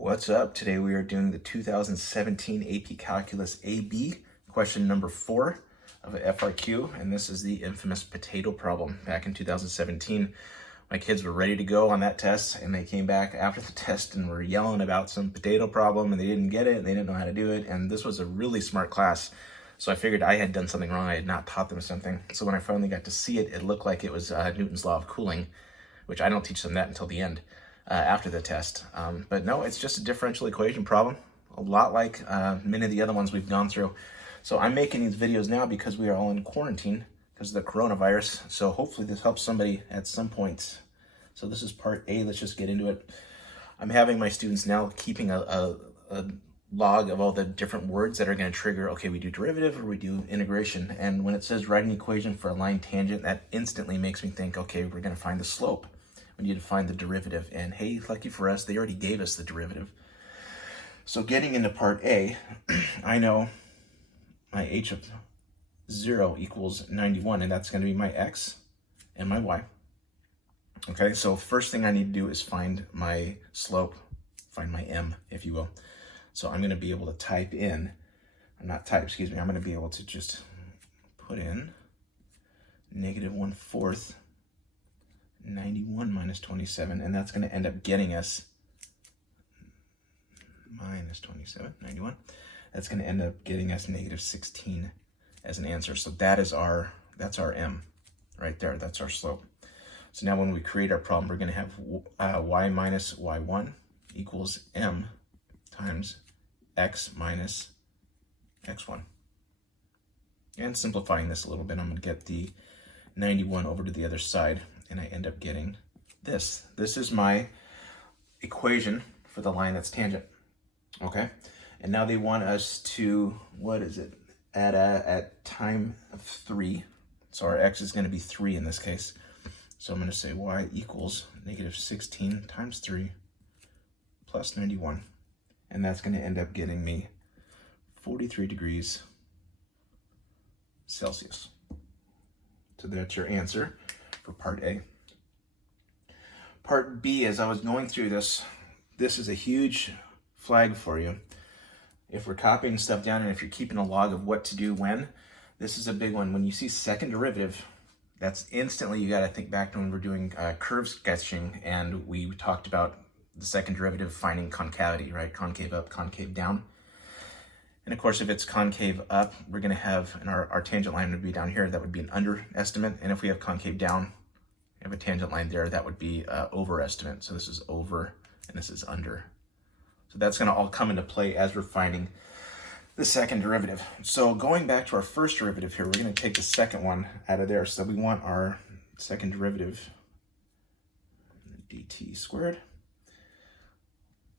What's up? Today we are doing the 2017 AP Calculus AB, question number 4 of FRQ, and this is the infamous potato problem. Back in 2017, my kids were ready to go on that test, and they came back after the test and were yelling about some potato problem, and they didn't get it, and they didn't know how to do it, and this was a really smart class. So I figured I had done something wrong. I had not taught them something. So when I finally got to see it, it looked like it was Newton's law of cooling, which I don't teach them that until the end. After the test. But no, it's just a differential equation problem, a lot like many of the other ones we've gone through. So I'm making these videos now because we are all in quarantine because of the coronavirus. So hopefully this helps somebody at some point. So this is part A. Let's just get into it. I'm having my students now keeping a log of all the different words that are going to trigger, okay, we do derivative or we do integration. And when it says write an equation for a line tangent, that instantly makes me think, okay, we're going to find the slope. We need to find the derivative, and hey, lucky for us, they already gave us the derivative. So getting into part A, I know my h of 0 equals 91, and that's going to be my x and my y. Okay, so first thing I need to do is find my slope, find my m, if you will. So I'm going to be able to type in, I'm going to be able to just put in -1/4 91 minus 27, and that's going to end up getting us minus 27, 91. That's going to end up getting us -16 as an answer. So that's our m right there. That's our slope. So now when we create our problem, we're going to have y minus y1 equals m times x minus x1. And simplifying this a little bit, I'm going to get the 91 over to the other side, and I end up getting this. This is my equation for the line that's tangent, okay? And now they want us to, what is it, at time of 3, so our x is going to be 3 in this case. So I'm going to say y equals -16 times 3 plus 91, and that's going to end up getting me 43 degrees Celsius. So that's your answer for part A. Part B, as I was going through this is a huge flag for you. If we're copying stuff down and if you're keeping a log of what to do when, this is a big one. When you see second derivative, that's instantly, you got to think back to when we're doing curve sketching, and we talked about the second derivative finding concavity, right? Concave up, concave down. And of course, if it's concave up, we're going to have, and our tangent line would be down here, that would be an underestimate. And if we have concave down, we have a tangent line there, that would be overestimate. So this is over and this is under. So that's going to all come into play as we're finding the second derivative. So going back to our first derivative here, we're going to take the second one out of there. So we want our second derivative, dt squared.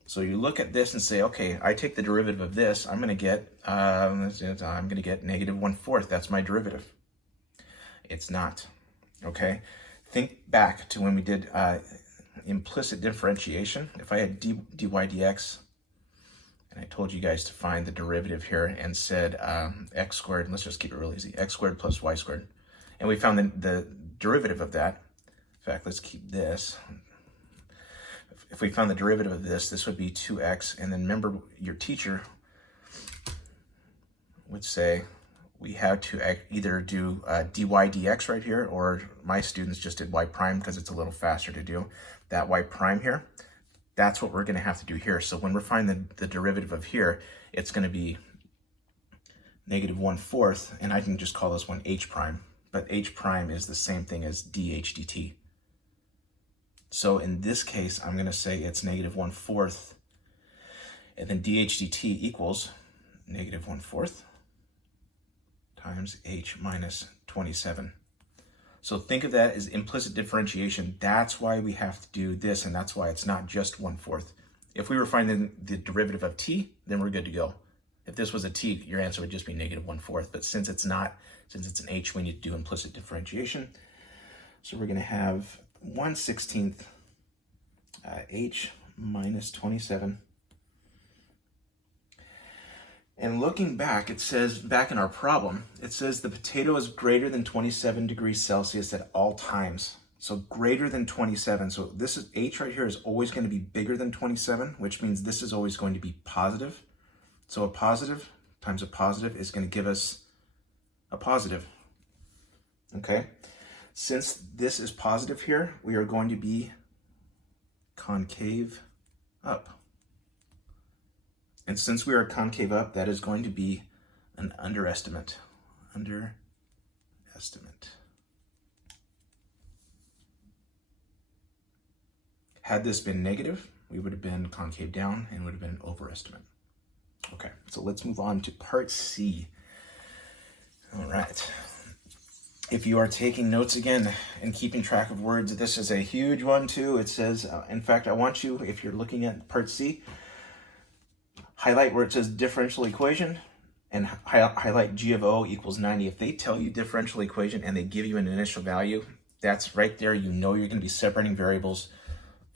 So you look at this and say, okay, I take the derivative of this, I'm going to get -1/4. That's my derivative. It's not, okay? Think back to when we did implicit differentiation. If I had dy dx, and I told you guys to find the derivative here and said x squared, let's just keep it real easy, x squared plus y squared. And we found the derivative of that. In fact, let's keep this. If we found the derivative of this, this would be 2x. And then remember, your teacher would say we have to either do dy dx right here, or my students just did y prime because it's a little faster to do. That y prime here, that's what we're going to have to do here. So when we're finding the derivative of here, it's going to be -1/4, and I can just call this one h prime. But h prime is the same thing as dh dt. So in this case, I'm going to say it's -1/4, and then dh dt equals -1/4 times h minus 27. So think of that as implicit differentiation. That's why we have to do this, and that's why it's not just 1/4. If we were finding the derivative of t, then we're good to go. If this was a t, your answer would just be -1/4. But since it's not, since it's an h, we need to do implicit differentiation. So we're going to have 1/16 h minus 27. And looking back, it says, back in our problem, it says the potato is greater than 27 degrees Celsius at all times. So greater than 27. So this is h right here is always going to be bigger than 27, which means this is always going to be positive. So a positive times a positive is going to give us a positive. Okay. Since this is positive here, we are going to be concave up. And since we are concave up, that is going to be an underestimate. Underestimate. Had this been negative, we would have been concave down and would have been overestimate. Okay, so let's move on to part C. All right. If you are taking notes again and keeping track of words, this is a huge one too. It says, in fact, I want you, if you're looking at part C, highlight where it says differential equation and highlight G of O equals 90. If they tell you differential equation and they give you an initial value, that's right there. You know you're going to be separating variables,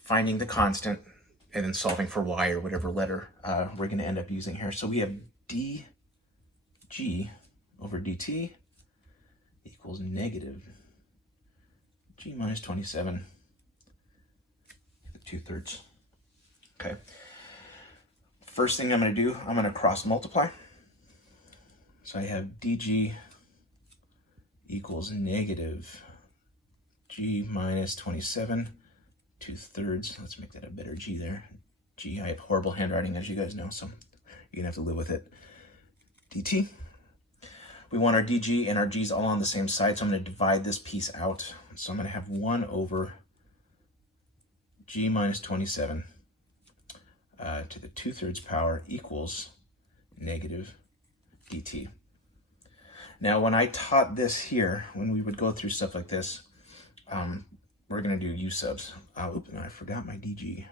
finding the constant, and then solving for y or whatever letter we're going to end up using here. So we have dg over dt equals negative g minus 27 2/3. Okay. First thing I'm going to do, I'm going to cross multiply. So I have dg equals negative g minus 27 2/3. Let's make that a better g there. G, I have horrible handwriting, as you guys know, so you're gonna have to live with it. dt. We want our dg and our g's all on the same side, so I'm gonna divide this piece out. So I'm gonna have 1 over g minus 27 to the 2/3 power equals negative dt. Now, when I taught this here, when we would go through stuff like this, we're going to do u subs. Oops, I forgot my dg.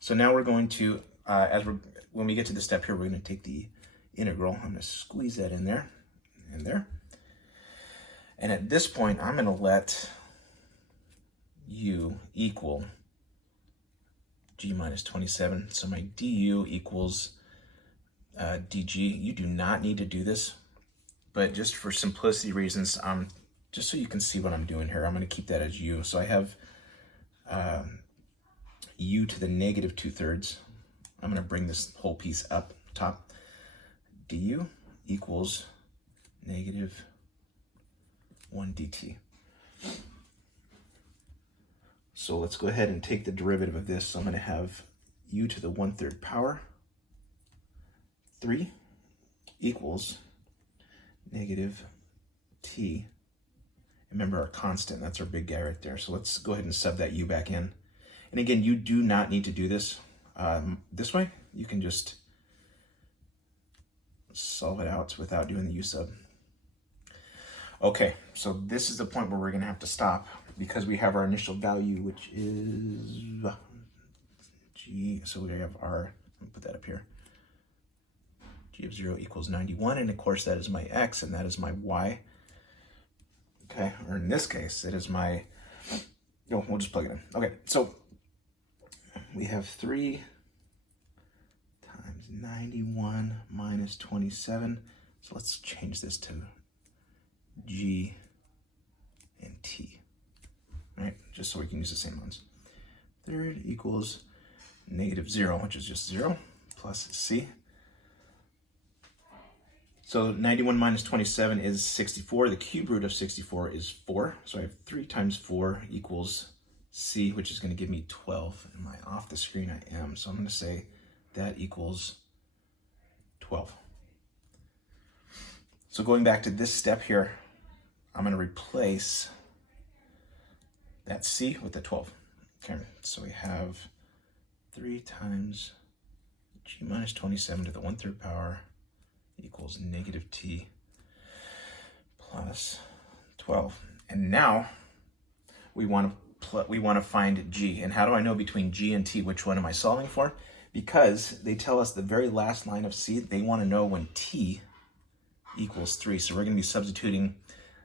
So now we're going to, when we get to the step here, we're going to take the integral. I'm going to squeeze that in there, and there. And at this point, I'm going to let u equal g minus 27. So my du equals dg. You do not need to do this, but just for simplicity reasons, just so you can see what I'm doing here, I'm going to keep that as u. So I have u to the negative 2/3. I'm going to bring this whole piece up top. Du equals negative 1 dt. So let's go ahead and take the derivative of this. So I'm going to have u to the 1/3 power 3 equals negative t. Remember our constant, that's our big guy right there. So let's go ahead and sub that u back in. And again, you do not need to do this this way. You can just solve it out without doing the u sub. Okay, so this is the point where we're going to have to stop because we have our initial value, which is g. So we have our, let me put that up here. G of 0 equals 91, and of course that is my x and that is my y. Okay, or in this case, it is my, no, we'll just plug it in. Okay, so we have 3 times 91 minus 27. So let's change this to g and t, right? Just so we can use the same ones. Third equals negative 0, which is just 0, plus c. So 91 minus 27 is 64. The cube root of 64 is 4. So I have 3 times 4 equals c, which is going to give me 12. Am I off the screen? I am. So I'm going to say that equals 12. So going back to this step here, I'm going to replace that c with the 12. Okay, so we have 3 times g minus 27 to the 1/3 power equals negative t plus 12. And now we want to find g. And how do I know between g and t which one am I solving for? Because they tell us the very last line of c, they want to know when t equals 3. So we're going to be substituting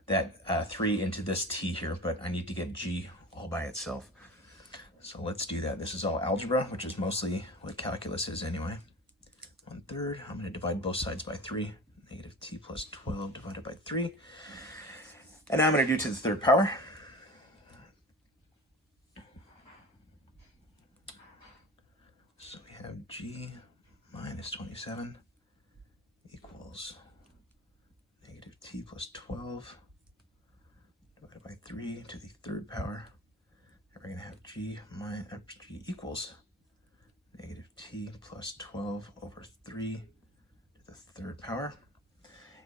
that 3 into this t here, but I need to get g all by itself. So let's do that. This is all algebra, which is mostly what calculus is anyway. 1/3, I'm going to divide both sides by 3. Negative t plus 12 divided by 3. And now I'm going to do to the 3rd power. have G minus 27 equals negative T plus 12 divided by 3 to the third power. And we're going to have G equals negative T plus 12 over 3 to the third power.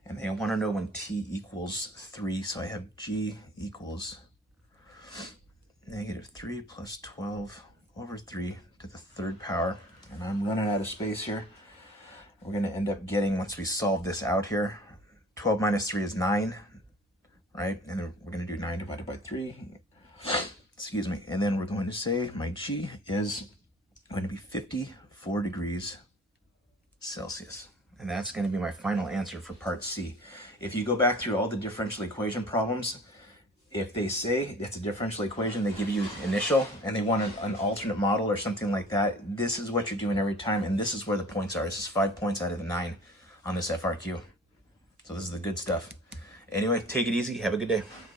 And they want to know when T equals 3, so I have G equals negative 3 plus 12 over 3 to the third power. And I'm running out of space here. We're going to end up getting, once we solve this out here, 12 minus 3 is 9, right? And then we're going to do 9 divided by 3. Excuse me. And then we're going to say my G is going to be 54 degrees Celsius. And that's going to be my final answer for part C. If you go back through all the differential equation problems, if they say it's a differential equation, they give you initial and they want an alternate model or something like that, this is what you're doing every time, and this is where the points are. This is 5 points out of the 9 on this FRQ. So this is the good stuff. Anyway, take it easy. Have a good day.